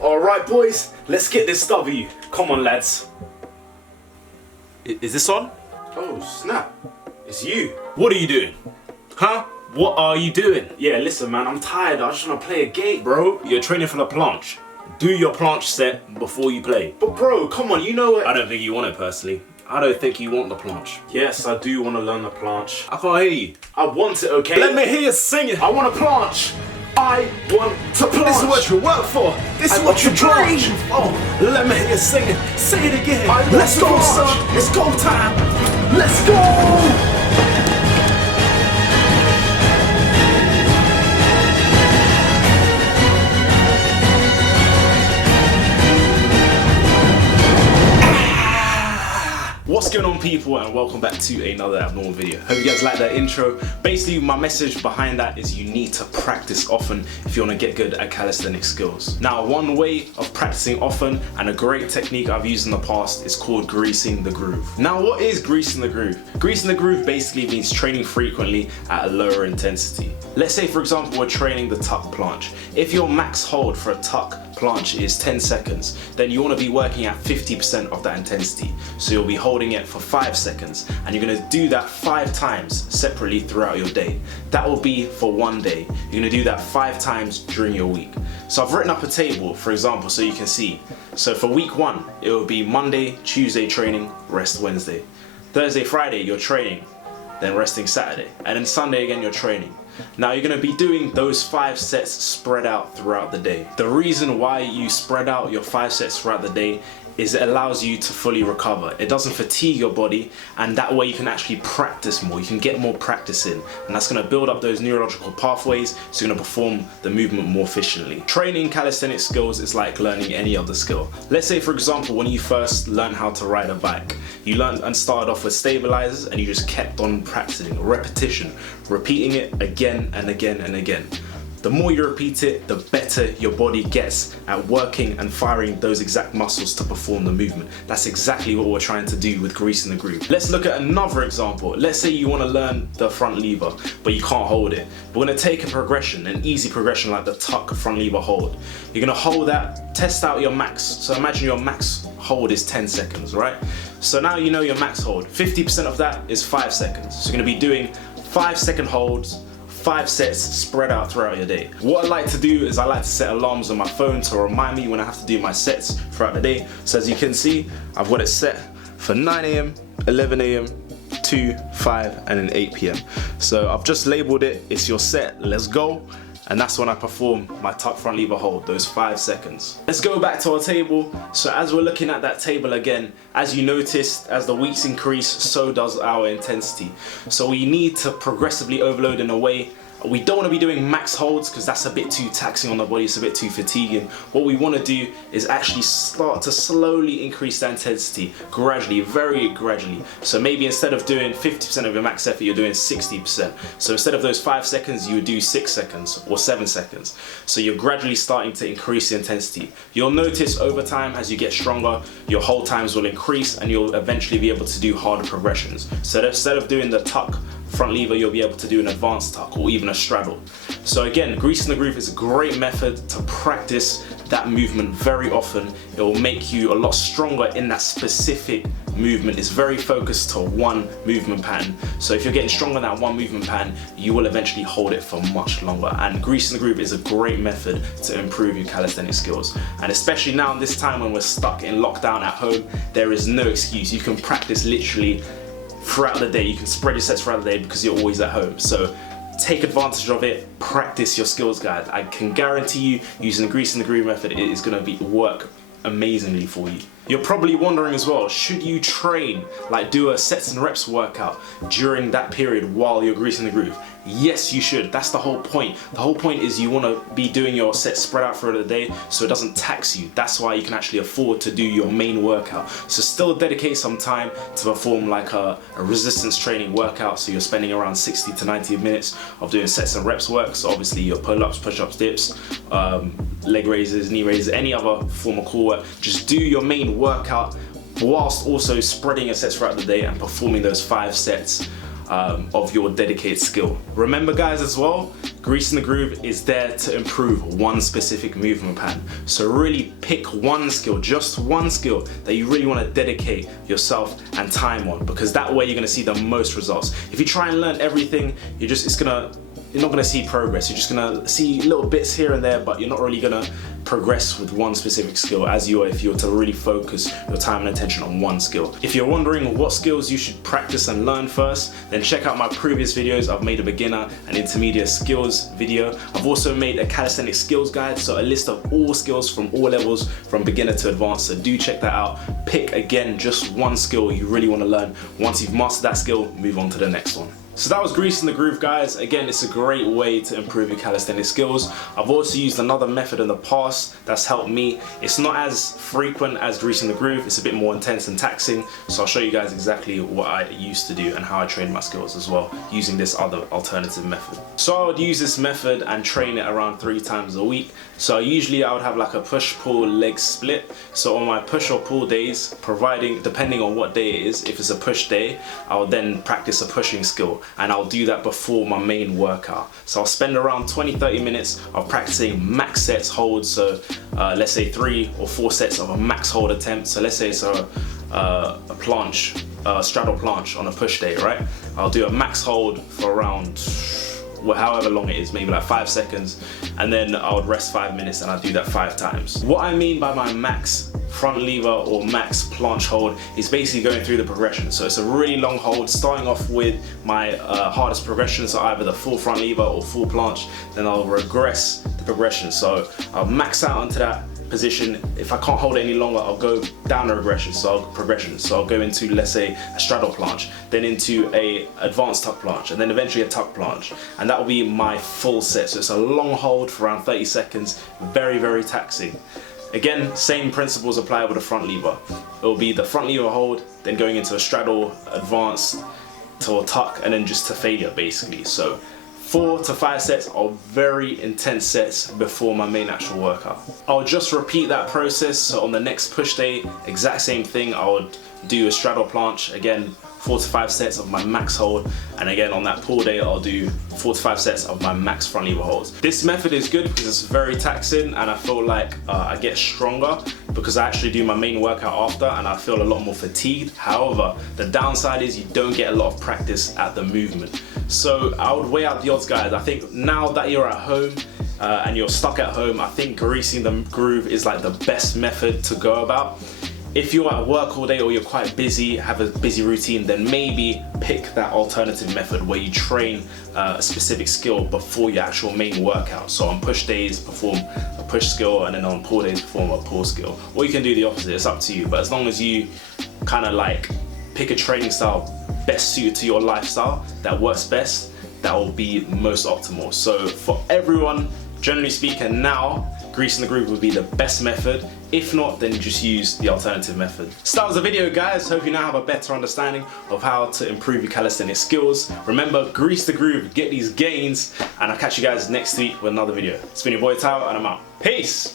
Alright boys, let's get this W. Come on lads. Is this on? Oh snap, it's you. What are you doing? Huh? What are you doing? Yeah, listen man, I'm tired. I just want to play a game. Bro, you're training for the planche. Do your planche set before you play. But bro, come on, you know what? I don't think you want it personally. I don't think you want the planche. Yes, I do want to learn the planche. I can't hear you. I want it, okay? Let me hear you sing it. I want a planche. I want to planche. This is what you work for. This is what you dream. Oh, let me hear you sing it. Say it again. Let's go, son. It's go time. Let's go. What's going on people, and welcome back to another abnormal video. Hope you guys like that intro. Basically my message behind that is you need to practice often if you want to get good at calisthenic skills. Now one way of practicing often, and a great technique I've used in the past, is called greasing the groove. Now what is greasing the groove? Greasing the groove basically means training frequently at a lower intensity. Let's say for example we're training the tuck planche. If your max hold for a tuck planche is 10 seconds, then you want to be working at 50% of that intensity. So you'll be holding it for 5 seconds, and you're going to do that 5 times separately throughout your day. That will be for one day. You're going to do that 5 times during your week. So I've written up a table, for example, so you can see. So for week 1, it will be Monday, Tuesday training, rest Wednesday. Thursday, Friday, you're training, then resting Saturday. And then Sunday again, you're training. Now you're going to be doing those 5 sets spread out throughout the day. The reason why you spread out your 5 sets throughout the day is it allows you to fully recover. It doesn't fatigue your body, and that way you can actually practice more. You can get more practice in, and that's going to build up those neurological pathways, so you're going to perform the movement more efficiently. Training calisthenic skills is like learning any other skill. Let's say for example when you first learned how to ride a bike, you learned and started off with stabilizers, and you just kept on practicing, repetition, repeating it again and again and again. The more you repeat it, the better your body gets at working and firing those exact muscles to perform the movement. That's exactly what we're trying to do with greasing the groove. Let's look at another example. Let's say you want to learn the front lever, but you can't hold it. We're going to take a progression, an easy progression like the tuck front lever hold. You're going to hold that, test out your max. So imagine your max hold is 10 seconds, right? So now you know your max hold. 50% of that is 5 seconds. So you're going to be doing 5-second holds, 5 sets spread out throughout your day. What I like to do is I like to set alarms on my phone to remind me when I have to do my sets throughout the day. So as you can see, I've got it set for 9 AM, 11 AM, 2, 5, and then 8 PM. So I've just labeled it, it's your set, let's go. And that's when I perform my tuck front lever hold, those 5 seconds. Let's go back to our table. So as we're looking at that table again, as you noticed, as the weeks increase, so does our intensity. So we need to progressively overload in a way. We don't want to be doing max holds because that's a bit too taxing on the body, it's a bit too fatiguing. What we want to do is actually start to slowly increase that intensity, gradually, very gradually. So maybe instead of doing 50% of your max effort, you're doing 60%. So instead of those 5 seconds, you would do 6 seconds or 7 seconds. So you're gradually starting to increase the intensity. You'll notice over time, as you get stronger, your hold times will increase, and you'll eventually be able to do harder progressions. So instead of doing the tuck front lever, you'll be able to do an advanced tuck or even a straddle. So again, greasing the groove is a great method to practice that movement very often. It will make you a lot stronger in that specific movement. It's very focused to one movement pattern. So if you're getting stronger in that one movement pattern, you will eventually hold it for much longer. And greasing the groove is a great method to improve your calisthenic skills. And especially now in this time when we're stuck in lockdown at home, there is no excuse. You can practice literally throughout the day. You can spread your sets throughout the day because you're always at home. So take advantage of it, practice your skills, guys. I can guarantee you, using the greasing the groove method, it is going to work amazingly for you. You're probably wondering as well, should you train, like do a sets and reps workout during that period while you're greasing the groove? Yes, you should. That's the whole point. The whole point is you want to be doing your sets spread out throughout the day so it doesn't tax you. That's why you can actually afford to do your main workout. So still dedicate some time to perform like a resistance training workout. So you're spending around 60 to 90 minutes of doing sets and reps work. So obviously your pull-ups, push-ups, dips, leg raises, knee raises, any other form of core work. Just do your main workout whilst also spreading your sets throughout the day and performing those 5 sets of your dedicated skill. Remember guys as well, Greasing the Groove is there to improve one specific movement pattern. So really pick one skill, just one skill that you really want to dedicate yourself and time on, because that way you're going to see the most results. If you try and learn everything, you're not going to see progress. You're just going to see little bits here and there, but you're not really going to progress with one specific skill as you are if you were to really focus your time and attention on one skill. If you're wondering what skills you should practice and learn first, then check out my previous videos. I've made a beginner and intermediate skills video. I've also made a calisthenic skills guide, so a list of all skills from all levels from beginner to advanced, so do check that out. Pick again just one skill you really want to learn. Once you've mastered that skill, move on to the next one. So that was Greasing the Groove guys. Again, it's a great way to improve your calisthenic skills. I've also used another method in the past that's helped me. It's not as frequent as Greasing the Groove, it's a bit more intense and taxing. So I'll show you guys exactly what I used to do and how I train my skills as well using this other alternative method. So I would use this method and train it around 3 times a week. So usually I would have like a push-pull leg split. So on my push or pull days, depending on what day it is, if it's a push day, I will then practice a pushing skill, and I'll do that before my main workout. So I'll spend around 20-30 minutes of practicing max sets holds. So let's say 3 or 4 sets of a max hold attempt. So let's say it's a planche, straddle planche on a push day, right? I'll do a max hold for around however long it is, maybe like 5 seconds, and then I would rest 5 minutes, and I'll do that 5 times. What I mean by my max front lever or max planche hold is basically going through the progression. So it's a really long hold, starting off with my hardest progression, so either the full front lever or full planche, then I'll regress the progression. So I'll max out onto that position. If I can't hold it any longer, I'll go down a progression. So I'll go into, let's say, a straddle planche, then into a advanced tuck planche, and then eventually a tuck planche, and that will be my full set. So it's a long hold for around 30 seconds, very, very taxing. Again, same principles apply with the front lever. It will be the front lever hold, then going into a straddle, advanced to a tuck, and then just to failure basically. So 4 to 5 sets are very intense sets before my main actual workout. I'll just repeat that process. So on the next push day, exact same thing. I would do a straddle planche, again 4 to 5 sets of my max hold, and again on that pull day I'll do 4 to 5 sets of my max front lever holds. This method is good because it's very taxing, and I feel like I get stronger because I actually do my main workout after, and I feel a lot more fatigued. However, the downside is you don't get a lot of practice at the movement. So I would weigh out the odds guys. I think now that you're at home and you're stuck at home, I think Greasing the Groove is like the best method to go about. If you're at work all day or you're quite busy, have a busy routine, then maybe pick that alternative method where you train a specific skill before your actual main workout. So on push days, perform a push skill, and then on pull days, perform a pull skill. Or you can do the opposite, it's up to you. But as long as you kind of like pick a training style best suited to your lifestyle, that works best, that will be most optimal. So for everyone, generally speaking now, Greasing the Groove would be the best method. If not, then just use the alternative method. So that was the video guys. Hope you now have a better understanding of how to improve your calisthenic skills. Remember, grease the groove, get these gains, and I'll catch you guys next week with another video. It's been your boy Tao, and I'm out. Peace!